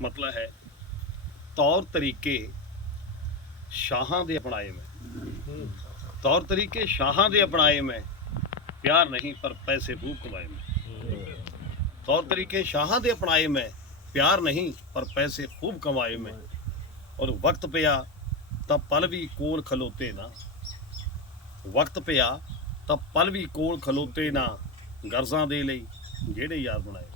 ਮਤਲਬ ਹੈ ਤੌਰ ਤਰੀਕੇ ਸ਼ਾਹਾਂ ਦੇ ਅਪਣਾਏ ਮੈਂ। ਤੌਰ ਤਰੀਕੇ ਸ਼ਾਹਾਂ ਦੇ ਅਪਣਾਏ ਮੈਂ, ਪਿਆਰ ਨਹੀਂ ਪਰ ਪੈਸੇ ਖੂਬ ਕਮਾਏ ਮੈਂ। ਤੌਰ ਤਰੀਕੇ ਸ਼ਾਹਾਂ ਦੇ ਅਪਣਾਏ ਮੈਂ, ਪਿਆਰ ਨਹੀਂ ਪਰ ਪੈਸੇ ਖੂਬ ਕਮਾਏ ਮੈਂ। ਔਰ ਵਕਤ ਪਿਆ ਤਾਂ ਪਲ ਵੀ ਕੋਲ ਖਲੋਤੇ ਨਾ। ਵਕਤ ਪਿਆ ਤਾਂ ਪਲ ਵੀ ਕੋਲ ਖਲੋਤੇ ਨਾ ਗਰਜ਼ਾਂ ਦੇ ਲਈ ਜਿਹੜੇ ਯਾਰ ਬਣਾਏ।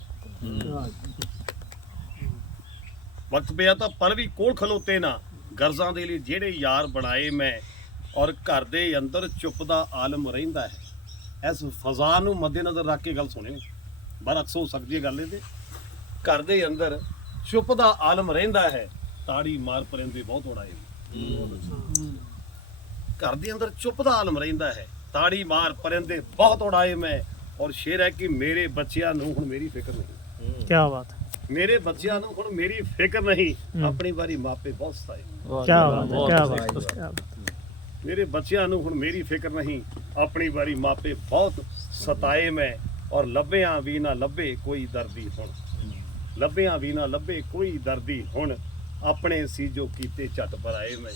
ਵਕਤ ਪਿਆ ਤਾਂ ਪਲ ਵੀ ਕੋਲ ਖਲੋਤੇ ਨਾ। ਗਰਜ਼ਾਂ ਦੇ ਲਈ ਜਿਹੜੇ ਯਾਰ ਬਣਾਏ ਮੈਂ, ਔਰ ਘਰ ਦੇ ਅੰਦਰ ਚੁੱਪ ਦਾ ਆਲਮ ਰਹਿੰਦਾ ਹੈ। ਇਸ ਫਜ਼ਾ ਨੂੰ ਮੱਦੇਨਜ਼ਰ ਰੱਖ ਕੇ ਗੱਲ ਸੁਣਿਓ। ਬਰ ਅਕਸਰ ਹੋ ਸਕਦੀ ਹੈ ਗੱਲ ਇਹਦੇ। ਘਰ ਦੇ ਅੰਦਰ ਚੁੱਪ ਦਾ ਆਲਮ ਰਹਿੰਦਾ ਹੈ, ਤਾੜੀ ਮਾਰ ਪਰਿੰਦੇ ਬਹੁਤ ਉਡਾਏ। ਘਰ ਦੇ ਅੰਦਰ ਚੁੱਪ ਦਾ ਆਲਮ ਰਹਿੰਦਾ ਹੈ, ਤਾੜੀ ਮਾਰ ਪਰਿੰਦੇ ਬਹੁਤ ਉਡਾਏ ਮੈਂ, ਔਰ ਸ਼ੇਰ ਹੈ ਕਿ ਮੇਰੇ ਬੱਚਿਆਂ ਨੂੰ ਹੁਣ ਮੇਰੀ ਫਿਕਰ ਨਹੀਂ। ਕੀ ਬਾਤ ਮੇਰੇ ਬੱਚਿਆਂ ਨੂੰ ਹੁਣ ਮੇਰੀ ਫਿਕਰ ਨਹੀਂ। ਆਪਣੀ ਵਾਰੀ ਮਾਪੇ ਬਹੁਤ ਸਤਾਏ। ਕੀ ਬਾਤ ਹੈ ਕੀ ਬਾਤ ਹੈ ਕਿਆ ਬਾਤ ਮੇਰੇ ਬੱਚਿਆਂ ਨੂੰ ਹੁਣ ਮੇਰੀ ਫਿਕਰ ਨਹੀਂ। ਆਪਣੀ ਵਾਰੀ ਮਾਪੇ ਬਹੁਤ ਸਤਾਏ ਮੈਂ ਔਰ ਲੱਭਿਆਂ ਵੀ ਨਾ ਲੱਭੇ ਕੋਈ ਦਰਦੀ ਹੁਣ। ਲੱਭਿਆਂ ਵੀ ਨਾ ਲੱਭੇ ਕੋਈ ਦਰਦੀ ਹੁਣ। ਆਪਣੇ ਸੀ ਜੋ ਕੀਤੇ ਝਟ ਪਰਾਏ ਮੈਂ।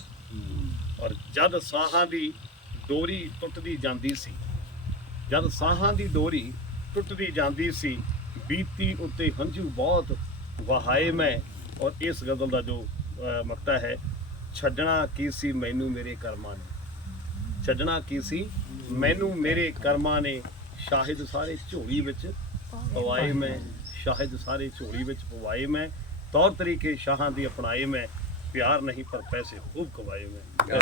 ਔਰ ਜਦ ਸਾਹਾਂ ਦੀ ਡੋਰੀ ਟੁੱਟਦੀ ਜਾਂਦੀ ਸੀ ਜਦ ਸਾਹਾਂ ਦੀ ਡੋਰੀ ਟੁੱਟਦੀ ਜਾਂਦੀ ਸੀ ਬੀਤੀ ਉੱਤੇ ਹੰਝੂ ਬਹੁਤ ਵਹਾਏ ਮੈਂ ਔਰ ਇਸ ਗਜ਼ਲ ਦਾ ਜੋ ਅਹ, ਮਕਤਾ ਹੈ ਛੱਡਣਾ ਕੀ ਸੀ ਮੈਨੂੰ ਮੇਰੇ ਕਰਮਾਂ ਨੇ? ਛੱਡਣਾ ਕੀ ਸੀ ਮੈਨੂੰ ਮੇਰੇ ਕਰਮਾਂ ਨੇ? ਸ਼ਾਹਿਦ ਸਾਰੇ ਝੋਲੀ ਵਿੱਚ ਪਵਾਏ ਮੈਂ ਸ਼ਾਹਿਦ ਸਾਰੇ ਝੋਲੀ ਵਿੱਚ ਪਵਾਏ ਮੈਂ ਤੌਰ ਤਰੀਕੇ ਸ਼ਾਹਾਂ ਦੀ ਅਪਣਾਏ ਮੈਂ ਪਿਆਰ ਨਹੀਂ ਪਰ ਪੈਸੇ ਖੂਬ ਕਵਾਏ ਮੈਂ।